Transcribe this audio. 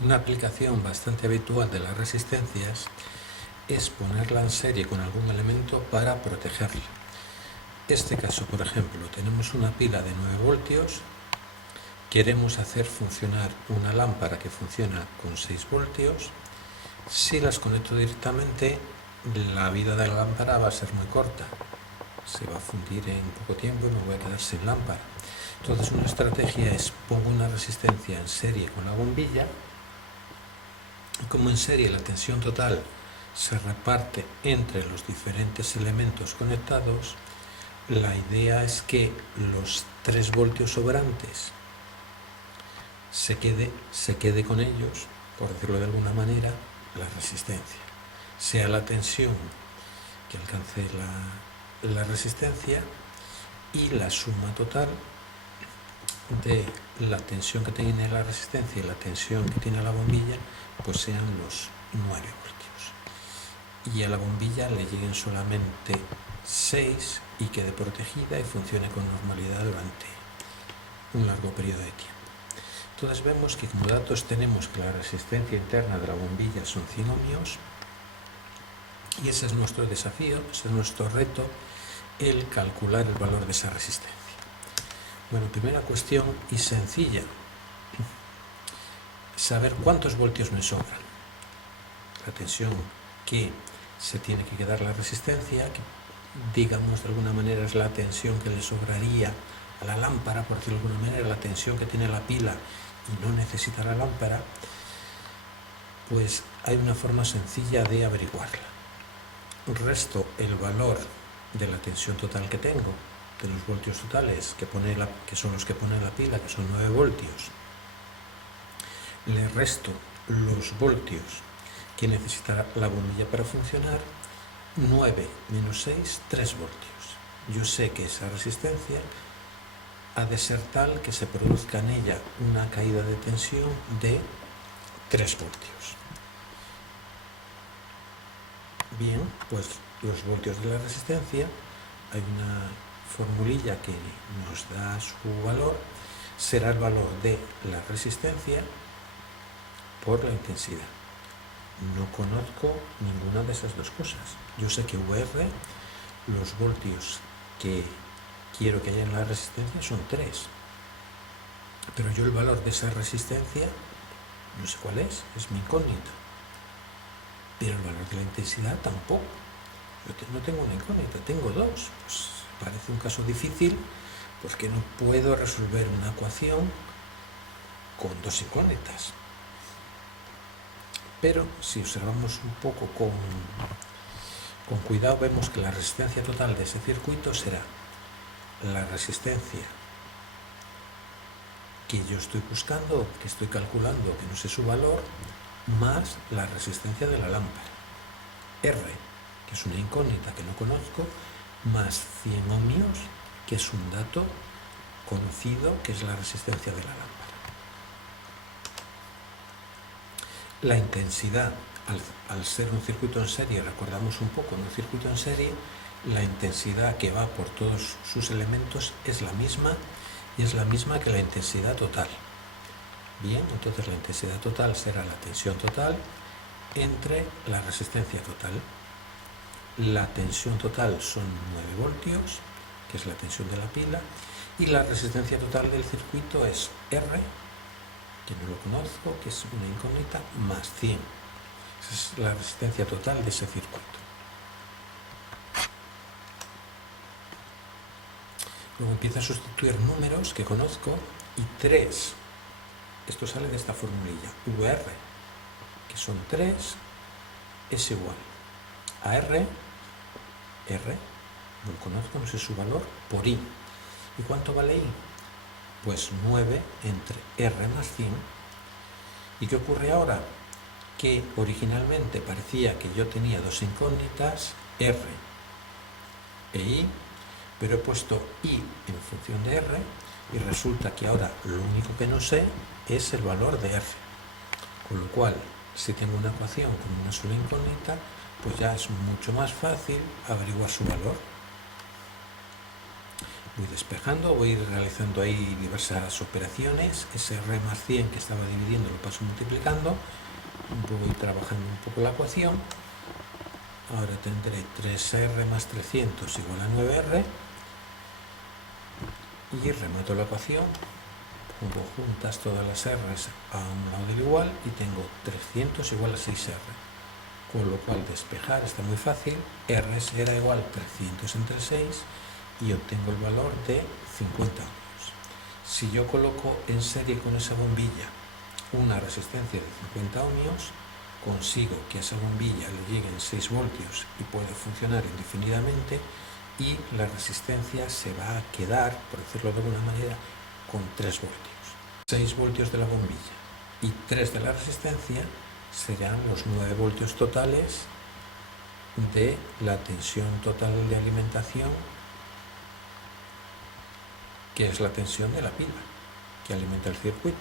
Una aplicación bastante habitual de las resistencias es ponerla en serie con algún elemento para protegerla. Este caso, por ejemplo, tenemos una pila de 9 voltios, queremos hacer funcionar una lámpara que funciona con 6 voltios. Si las conecto directamente, la vida de la lámpara va a ser muy corta, se va a fundir en poco tiempo y me voy a quedar sin lámpara. Entonces, una estrategia es pongo una resistencia en serie con la bombilla. Como en serie la tensión total se reparte entre los diferentes elementos conectados, la idea es que los 3 voltios sobrantes se quede con ellos, por decirlo de alguna manera, la resistencia. Sea la tensión que alcance la resistencia y la suma total de la tensión que tiene la resistencia y la tensión que tiene la bombilla, pues sean los 9 voltios. Y a la bombilla le lleguen solamente 6 y quede protegida y funcione con normalidad durante un largo periodo de tiempo. Entonces vemos que como datos tenemos que la resistencia interna de la bombilla son 100 ohmios y ese es nuestro desafío, ese es nuestro reto, el calcular el valor de esa resistencia. Bueno, primera cuestión y sencilla, saber cuántos voltios me sobran. La tensión que se tiene que quedar la resistencia, que digamos de alguna manera es la tensión que le sobraría a la lámpara, por decirlo de alguna manera, la tensión que tiene la pila y no necesita la lámpara, pues hay una forma sencilla de averiguarla. Resto el valor de la tensión total que tengo, de los voltios totales que son los que pone la pila, que son 9 voltios. Le resto los voltios que necesita la bombilla para funcionar. 9 menos 6, 3 voltios. Yo sé que esa resistencia ha de ser tal que se produzca en ella una caída de tensión de 3 voltios. Bien, pues los voltios de la resistencia, hay una formulilla que nos da su valor, será el valor de la resistencia por la intensidad. No conozco ninguna de esas dos cosas. Yo sé que UR, los voltios que quiero que haya en la resistencia son 3. Pero yo el valor de esa resistencia no sé cuál es mi incógnita. Pero el valor de la intensidad tampoco. Yo no tengo una incógnita, tengo 2. Pues parece un caso difícil porque no puedo resolver una ecuación con 2 incógnitas. Pero si observamos un poco con cuidado, vemos que la resistencia total de ese circuito será la resistencia que yo estoy buscando, que estoy calculando, que no sé su valor, más la resistencia de la lámpara. R, que es una incógnita que no conozco, más 100 ohmios, que es un dato conocido, que es la resistencia de la lámpara. La intensidad, al ser un circuito en serie, recordamos un poco, en un circuito en serie, la intensidad que va por todos sus elementos es la misma y es la misma que la intensidad total. Bien, entonces la intensidad total será la tensión total entre la resistencia total. La tensión total son 9 voltios, que es la tensión de la pila, y la resistencia total del circuito es R, que no lo conozco, que es una incógnita, más 100. Esa es la resistencia total de ese circuito. Luego empiezo a sustituir números que conozco y 3. Esto sale de esta formulilla. VR, que son 3, es igual a R, no lo conozco, no sé su valor, por I. ¿Y cuánto vale I? Pues 9 entre R más 100. ¿Y qué ocurre ahora? Que originalmente parecía que yo tenía 2 incógnitas, R e I, pero he puesto I en función de R y resulta que ahora lo único que no sé es el valor de R. Con lo cual, si tengo una ecuación con una sola incógnita, pues ya es mucho más fácil averiguar su valor. Voy despejando, voy realizando ahí diversas operaciones. Ese R más 100 que estaba dividiendo lo paso multiplicando. Voy trabajando un poco la ecuación. Ahora tendré 3R más 300 igual a 9R. Y remato la ecuación. Pongo juntas todas las R's a un lado del igual y tengo 300 igual a 6R. Con lo cual despejar está muy fácil. R será igual a 300 entre 6 y obtengo el valor de 50 ohmios. Si yo coloco en serie con esa bombilla una resistencia de 50 ohmios, consigo que a esa bombilla le lleguen 6 voltios y puede funcionar indefinidamente, y la resistencia se va a quedar, por decirlo de alguna manera, con 3 voltios. 6 voltios de la bombilla y 3 de la resistencia serán los 9 voltios totales de la tensión total de alimentación, que es la tensión de la pila que alimenta el circuito.